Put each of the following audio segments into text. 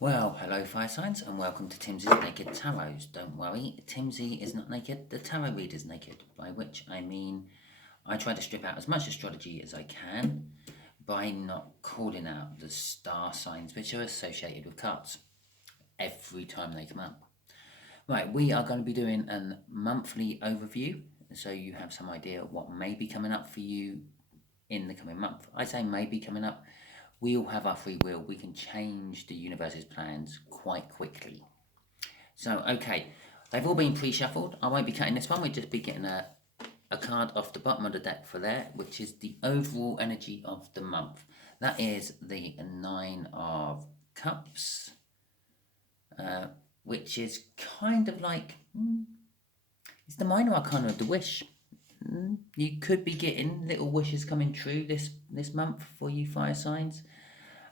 Well, hello fire signs and welcome to Timsy Naked Tarot. Don't worry, Timsy is not naked, the tarot reader's naked, by which I mean I try to strip out as much astrology as I can by not calling out the star signs which are associated with cards every time they come up. Right, we are going to be doing a monthly overview so you have some idea what may be coming up for you in the coming month. I say may be coming up. We all have our free will. We can change the universe's plans quite quickly. So, okay, they've all been pre-shuffled. I won't be cutting this one. We'll just be getting a card off the bottom of the deck for there, which is the overall energy of the month. That is the Nine of Cups, which is kind of like, it's the minor arcana of the wish. You could be getting little wishes coming true this month for you fire signs.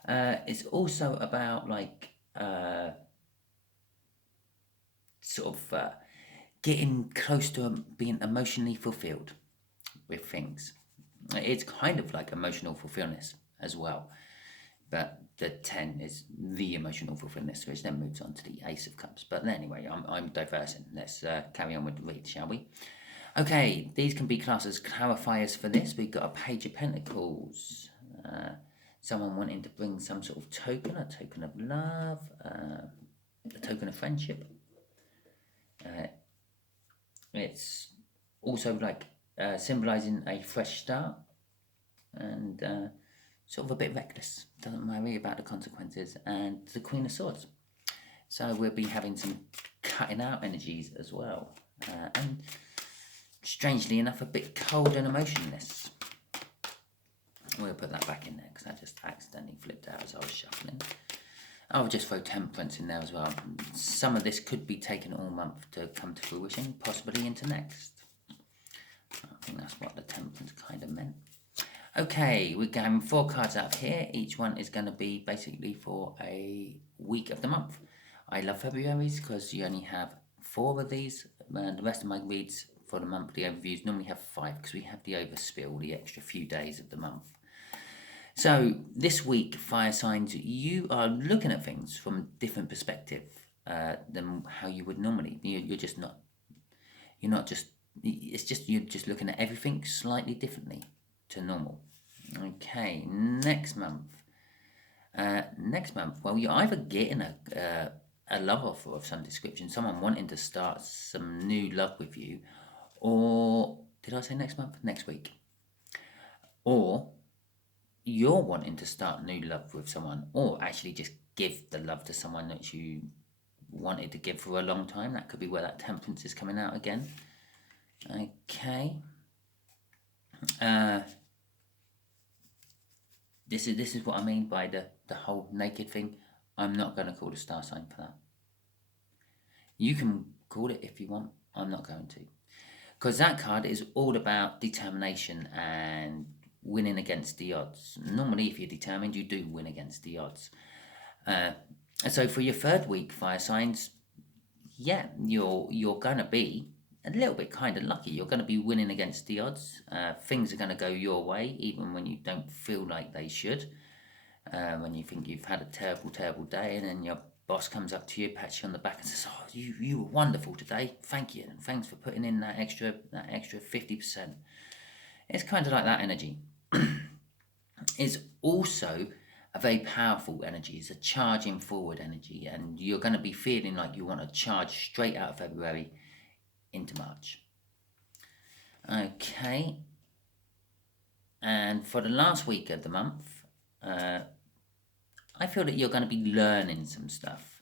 It's also about like getting close to being emotionally fulfilled with things. It's kind of like emotional fulfillment as well, but the 10 is the emotional fulfillment, which then moves on to the Ace of Cups. But anyway, I'm diversing. Let's carry on with the read, shall we? Okay, these can be classed as clarifiers for this. We've got a Page of Pentacles. Someone wanting to bring some sort of token, a token of love, a token of friendship. It's also like symbolizing a fresh start and sort of a bit reckless. Doesn't worry about the consequences. And the Queen of Swords. So we'll be having some cutting out energies as well. And strangely enough, a bit cold and emotionless. We'll put that back in there because I just accidentally flipped out as I was shuffling. I'll just throw temperance in there as well. Some of this could be taken all month to come to fruition, possibly into next. I think that's what the temperance kind of meant. Okay, we're getting 4 cards out here. Each one is going to be basically for a week of the month. I love February's because you only have 4 of these. The rest of my reads for the monthly overviews normally have 5 because we have the overspill, the extra few days of the month. So this week, fire signs, you are looking at things from a different perspective than how you would normally. You're just not. You're not just. It's just you're just looking at everything slightly differently to normal. Okay, next month. Well, you're either getting a love offer of some description, someone wanting to start some new love with you, or did I say next month? Next week. Or you're wanting to start new love with someone, or actually just give the love to someone that you wanted to give for a long time. That could be where that temperance is coming out again. Okay. This is what I mean by the whole naked thing. I'm not going to call the star sign for that. You can call it if you want. I'm not going to. Because that card is all about determination and winning against the odds. Normally, if you're determined, you do win against the odds. And so for your 3rd week, fire signs, yeah, you're going to be a little bit kind of lucky. You're going to be winning against the odds. Things are going to go your way, even when you don't feel like they should. When you think you've had a terrible, terrible day, and then your boss comes up to you, pats you on the back, and says, "Oh, you were wonderful today. Thank you, and thanks for putting in that extra 50%." It's kind of like that energy. It's also a very powerful energy. It's a charging forward energy, and you're going to be feeling like you want to charge straight out of February into March. Okay. And for the last week of the month, I feel that you're going to be learning some stuff.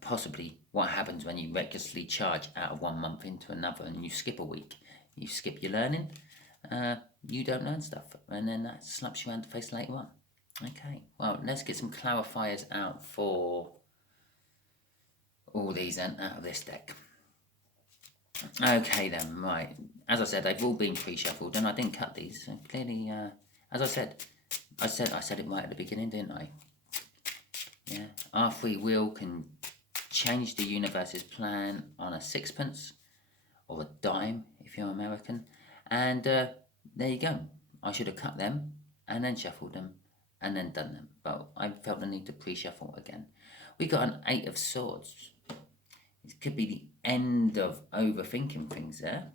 Possibly what happens when you recklessly charge out of one month into another and you skip a week. You skip your learning, you don't learn stuff, and then that slaps you around the face later on. Okay, well, let's get some clarifiers out for all these then out of this deck. Okay then, right. As I said, they've all been pre-shuffled, and I didn't cut these. So clearly, as I said it right at the beginning, didn't I? Yeah, our free will can change the universe's plan on a sixpence or a dime if you're American. And there you go. I should have cut them and then shuffled them and then done them. But I felt the need to pre-shuffle again. We got an 8 of Swords. It could be the end of overthinking things there.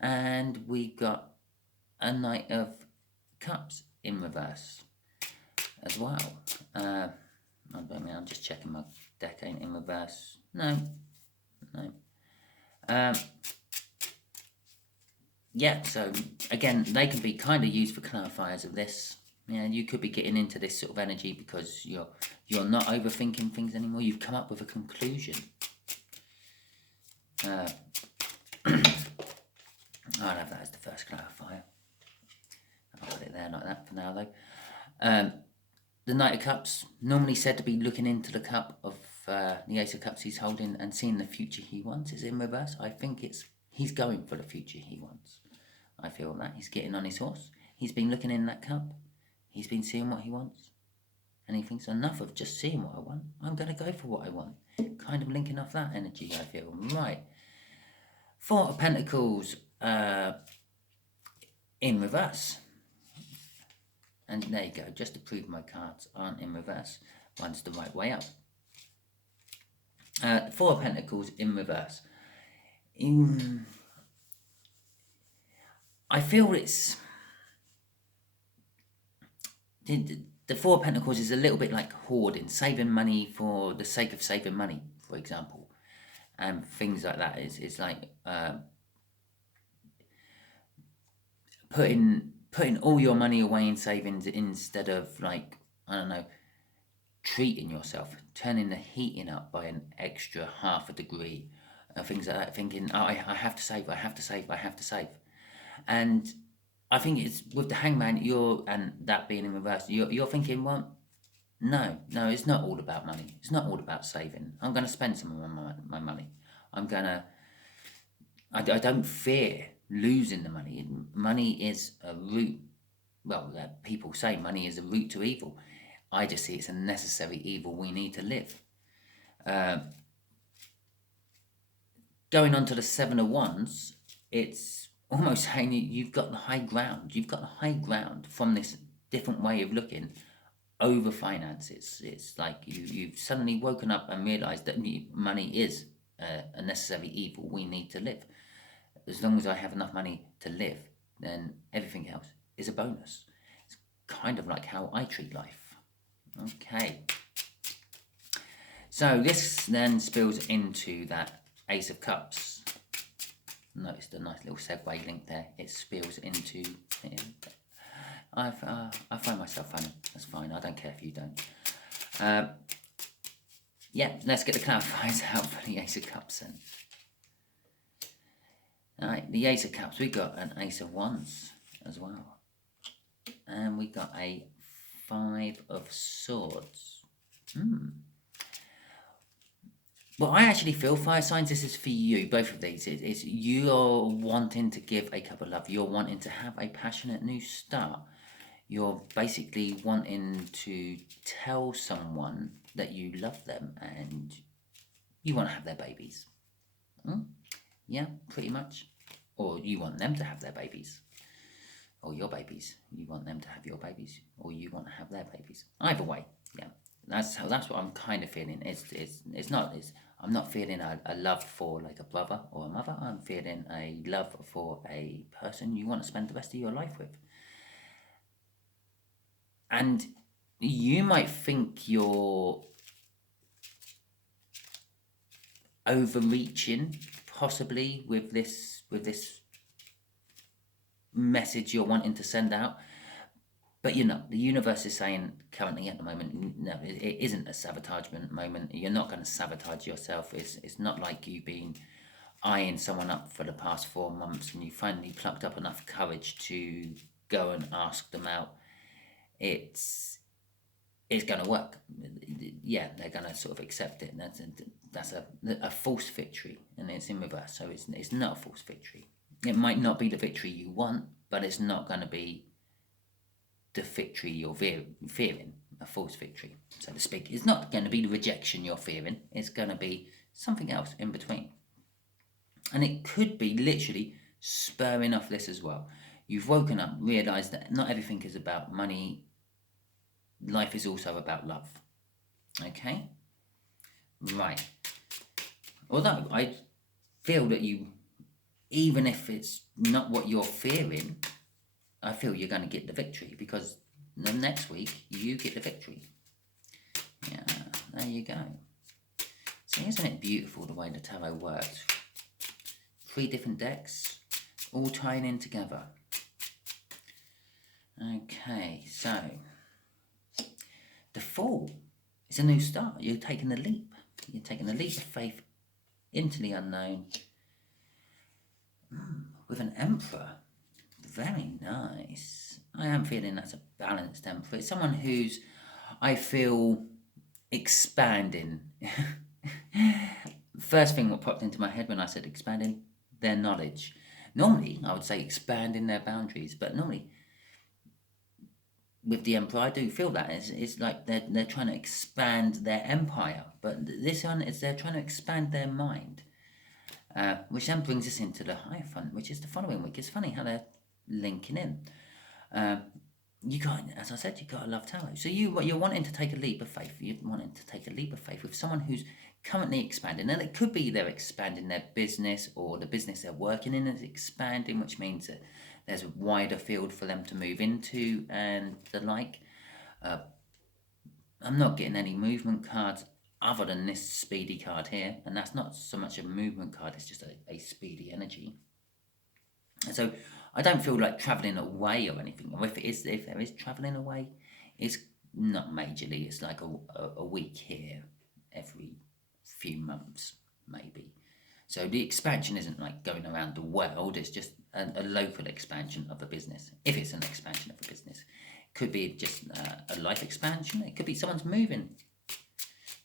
And we got a Knight of Cups in reverse as well. I'm just checking my deck ain't in reverse. No. Yeah, so again, they can be kind of used for clarifiers of this. Yeah, you could be getting into this sort of energy because you're not overthinking things anymore. You've come up with a conclusion. I'll have that as the first clarifier. I'll put it there like that for now, though. The Knight of Cups, normally said to be looking into the cup of the Ace of Cups he's holding and seeing the future he wants, is in reverse. I think he's going for the future he wants. I feel that. He's getting on his horse. He's been looking in that cup. He's been seeing what he wants. And he thinks, enough of just seeing what I want. I'm going to go for what I want. Kind of linking off that energy, I feel. Right. 4 of Pentacles in reverse. And there you go, just to prove my cards aren't in reverse. One's the right way up. 4 of Pentacles in reverse. I feel it's... The 4 of Pentacles is a little bit like hoarding, saving money for the sake of saving money, for example. And things like that. It's like putting all your money away in savings instead of, like, I don't know, treating yourself, turning the heating up by an extra half a degree, things like that, thinking, oh, I have to save, I have to save, I have to save. And I think it's with the Hangman, and that being in reverse, you're thinking, well, no, it's not all about money. It's not all about saving. I'm going to spend some of my money. I don't fear losing the money. Money is a route. Well, people say money is a route to evil. I just see it's a necessary evil we need to live. Going on to the 7 of Wands, it's almost saying you've got the high ground. You've got the high ground from this different way of looking over finances. It's like you've suddenly woken up and realised that money is a necessary evil we need to live. As long as I have enough money to live, then everything else is a bonus. It's kind of like how I treat life. Okay. So this then spills into that Ace of Cups. Notice the nice little segue link there. It spills into... I find myself funny. That's fine. I don't care if you don't. Yeah, let's get the clarifiers out for the Ace of Cups then. Alright, the Ace of Cups, we got an Ace of Wands as well. And we got a 5 of Swords. Well, I actually feel, fire signs, this is for you, both of these. It's you're wanting to give a cup of love. You're wanting to have a passionate new start. You're basically wanting to tell someone that you love them and you want to have their babies. Yeah, pretty much. Or you want them to have their babies. Or your babies. You want them to have your babies. Or you want to have their babies. Either way, yeah. That's what I'm kind of feeling. I'm not feeling a love for like a brother or a mother. I'm feeling a love for a person you want to spend the rest of your life with. And you might think you're overreaching, possibly, with this message you're wanting to send out. But the universe is saying currently at the moment, no, it isn't a sabotagement moment. You're not going to sabotage yourself. It's not like you've been eyeing someone up for the past 4 months and you finally plucked up enough courage to go and ask them out. It's going to work. Yeah, they're going to sort of accept it. That's a false victory, and it's in reverse. So it's not a false victory. It might not be the victory you want, but it's not going to be the victory you're fearing, a false victory, so to speak. It's not going to be the rejection you're fearing. It's going to be something else in between. And it could be literally spurring off this as well. You've woken up, realised that not everything is about money. Life is also about love. Okay? Right. Although I feel that you, even if it's not what you're fearing, I feel you're going to get the victory, because the next week you get the victory. Yeah, there you go. So isn't it beautiful the way the tarot works? 3 different decks, all tying in together. Okay, so the Fool is a new start. You're taking a leap. You're taking a leap of faith into the unknown with an Emperor. Very nice. I am feeling that's a balanced Emperor. It's someone who's, I feel, expanding. First thing what popped into my head when I said expanding, their knowledge. Normally, I would say expanding their boundaries, but normally with the Emperor, I do feel that it's like they're trying to expand their empire, but this one is they're trying to expand their mind, which then brings us into the Hierophant, which is the following week. It's funny how they're linking in. You got, as I said, you got to love tarot. So you're wanting to take a leap of faith. You're wanting to take a leap of faith with someone who's currently expanding, and it could be they're expanding their business, or the business they're working in is expanding, which means that there's a wider field for them to move into and the like. I'm not getting any movement cards other than this speedy card here, and that's not so much a movement card, it's just a speedy energy. And so I don't feel like travelling away or anything, or if there is travelling away, it's not majorly. It's like a week here every few months, maybe. So the expansion isn't like going around the world, it's just a local expansion of a business. If it's an expansion of a business, it could be just a life expansion. It could be someone's moving.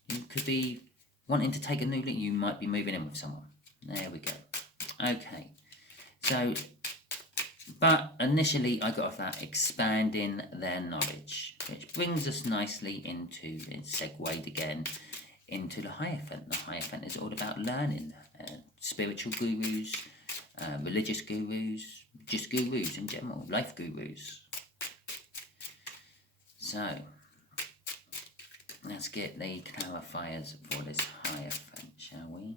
You could be wanting to take a new leap. You might be moving in with someone. There we go. Okay. So, but initially I got off that expanding their knowledge, which brings us nicely into, it's segued again, into the Hierophant. The Hierophant is all about learning. Spiritual gurus, religious gurus, just gurus in general, life gurus. So, let's get the clarifiers for this Hierophant, shall we?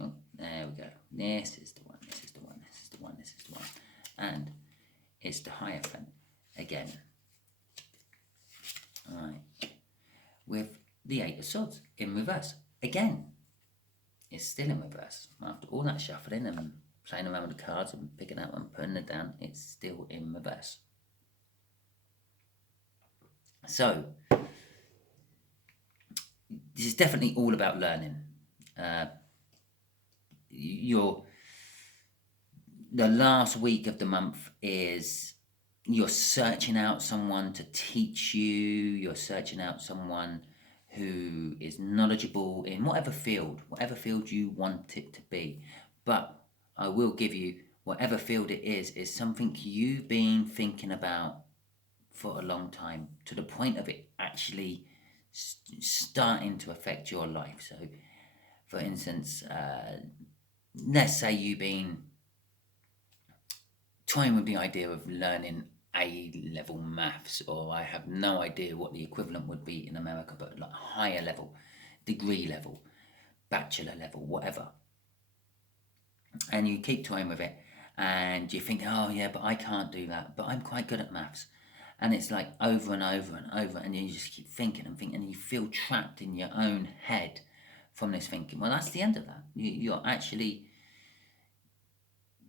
Oh, there we go. This is the one, this is the one, this is the one, this is the one. And it's the Hierophant again. Alright. With the 8 of Swords in reverse. Again. It's still in reverse. After all that shuffling and playing around with the cards and picking out and putting it down, it's still in reverse. So, this is definitely all about learning. The last week of the month is you're searching out someone to teach you, you're searching out someone who is knowledgeable in whatever field you want it to be. But I will give you, whatever field it is something you've been thinking about for a long time, to the point of it actually starting to affect your life. So, for instance, let's say you've been toying with the idea of learning A-level maths, or I have no idea what the equivalent would be in America, but like higher level, degree level, bachelor level, whatever. And you keep toying with it, and you think, oh yeah, but I can't do that, but I'm quite good at maths. And it's like over and over and over, and you just keep thinking and thinking, and you feel trapped in your own head from this thinking. Well, that's the end of that. You're actually,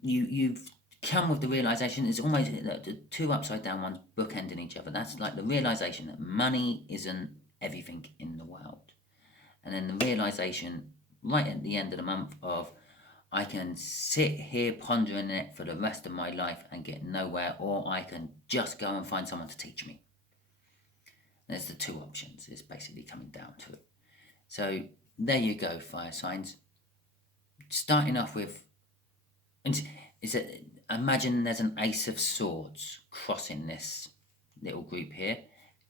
you've come with the realization, it's almost the 2 upside down ones bookending each other. That's like the realization that money isn't everything in the world. And then the realization right at the end of the month of, I can sit here pondering it for the rest of my life and get nowhere, or I can just go and find someone to teach me. There's the 2 options. It's basically coming down to it. So there you go, fire signs. Starting off with, imagine there's an Ace of Swords crossing this little group here.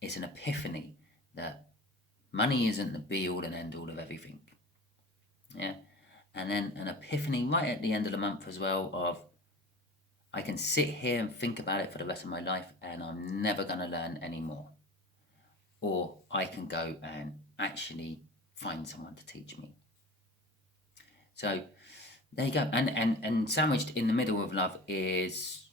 It's an epiphany that money isn't the be-all and end-all of everything. Yeah. And then an epiphany right at the end of the month as well of, I can sit here and think about it for the rest of my life and I'm never going to learn any more. Or I can go and actually find someone to teach me. So there you go. And sandwiched in the middle of love is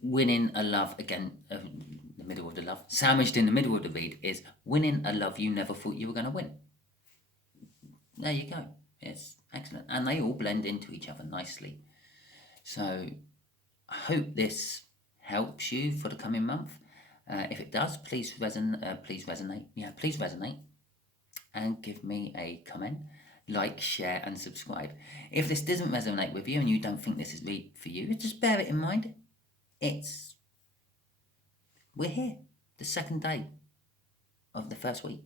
winning a love again. The middle of the love. Sandwiched in the middle of the read is winning a love you never thought you were going to win. There you go. It's excellent. And they all blend into each other nicely. So I hope this helps you for the coming month. If it does, please resonate. Yeah, please resonate. And give me a comment, like, share, and subscribe. If this doesn't resonate with you and you don't think this is read for you, just bear it in mind. We're here, the second day of the first week.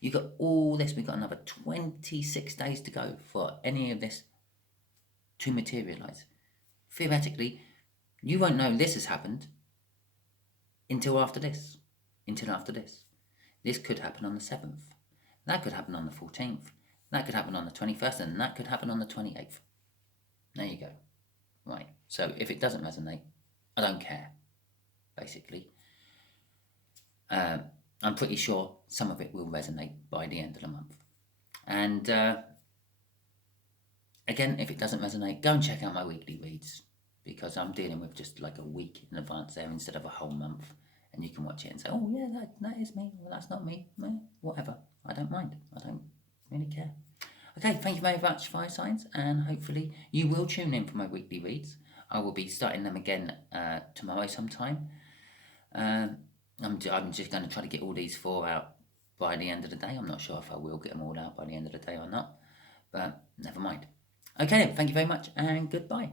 You got all this. We've got another 26 days to go for any of this to materialize. Theoretically, you won't know this has happened until after this. This could happen on the 7th. That could happen on the 14th. That could happen on the 21st, and that could happen on the 28th. There you go. Right. So if it doesn't resonate, I don't care, basically. I'm pretty sure some of it will resonate by the end of the month. And again, if it doesn't resonate, go and check out my weekly reads, because I'm dealing with just like a week in advance there instead of a whole month. And you can watch it and say, oh yeah, that is me. Well, that's not me. Well, whatever. I don't mind. I don't really care. Okay, thank you very much, fire signs, and hopefully you will tune in for my weekly reads. I will be starting them again tomorrow sometime. I'm just going to try to get all these 4 out by the end of the day. I'm not sure if I will get them all out by the end of the day or not, but never mind. Okay then, thank you very much and goodbye.